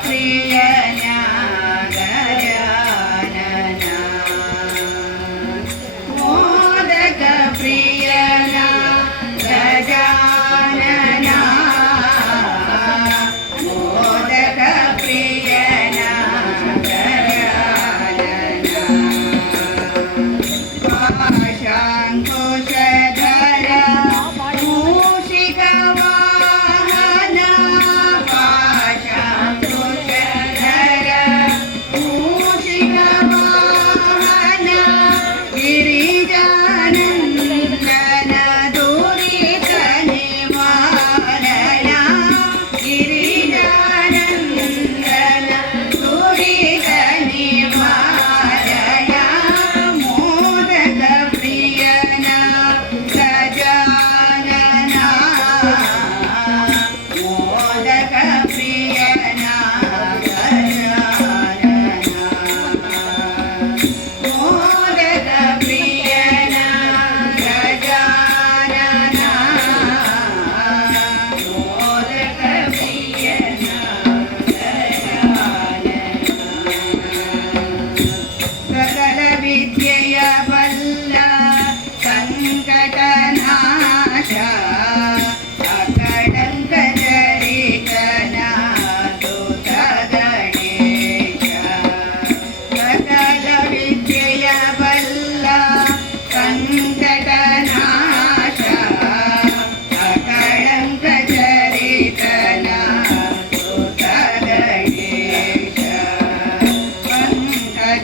ಪ್ರಿಯ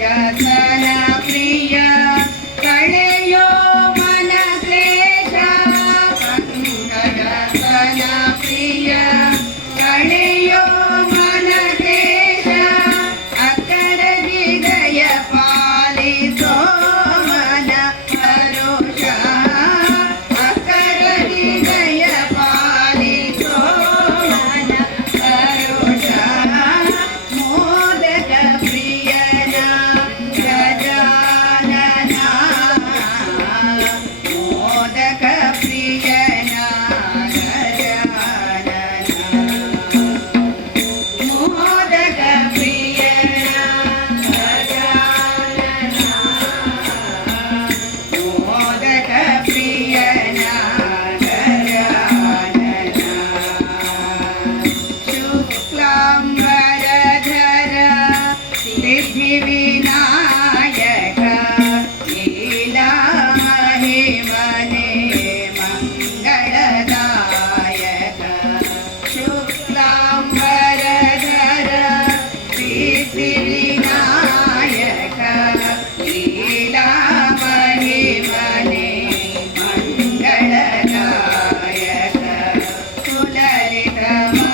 ಜಗತ್ತ